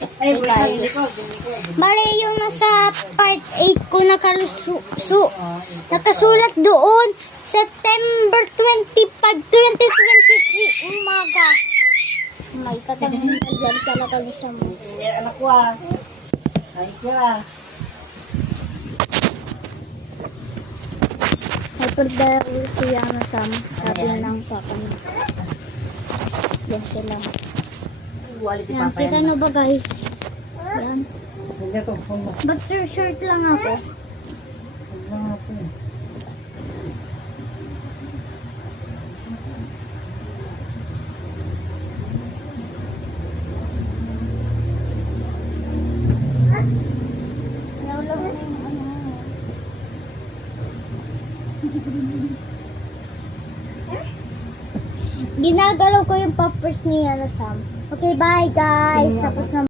Ay, guys. Bali, yung nasa part 8 ko nakasulat doon, September 25, 2023, umaga. May katanggal talaga sa mo. Anak ko ah. Ay ko ah. Hyper dahil siya na sabi ng papa niya. Yan sila. Yan, kita nyo ba guys? Yan. But short lang ako. Ginagalaw ko yung poppers niya na Sam. Okay, bye guys. Tapos na